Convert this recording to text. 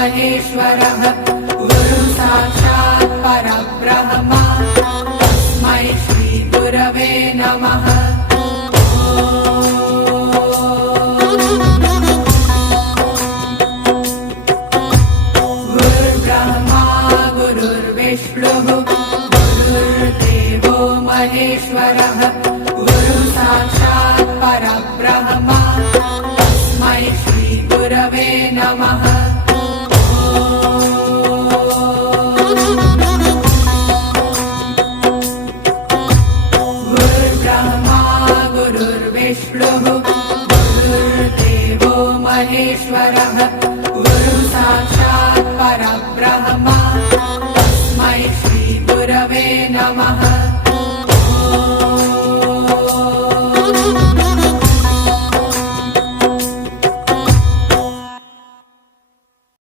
महेश्वरः गुरुः साक्षात् परब्रह्म तस्मै श्री गुरवे नमः। गुरुर्ब्रह्मा गुरुर्विष्णुः गुरुर्देवो महेश्वरः गुरुः साक्षात् परब्रह्म तस्मै श्री गुरवे नमः। गुरुर्ब्रह्मा गुरुर्विष्णुः गुरुर्देवो महेश्वरः गुरुः साक्षात् परब्रह्म तस्मै श्री गुरवे नमः।